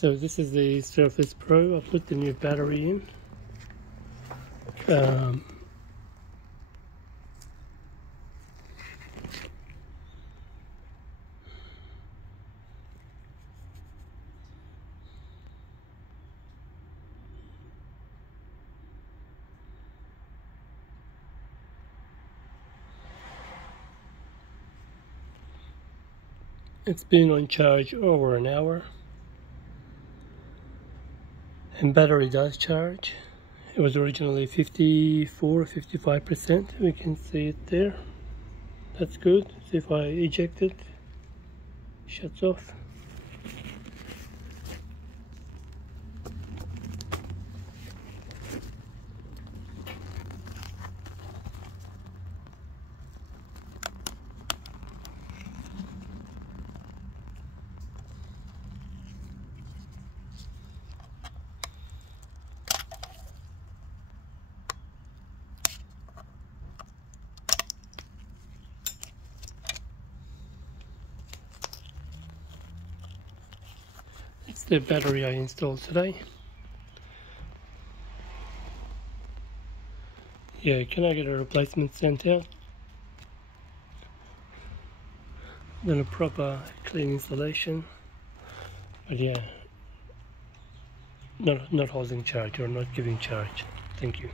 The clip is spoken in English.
So this is the Surface Pro. I put the new battery in. It's been on charge over an hour, and battery does charge. It was originally 54 or 55%. We can see it there. That's good. See if I eject it, shuts off. It's the battery I installed today. Yeah, can I get a replacement sent out? Then a proper clean installation. But yeah, not holding charge or not giving charge. Thank you.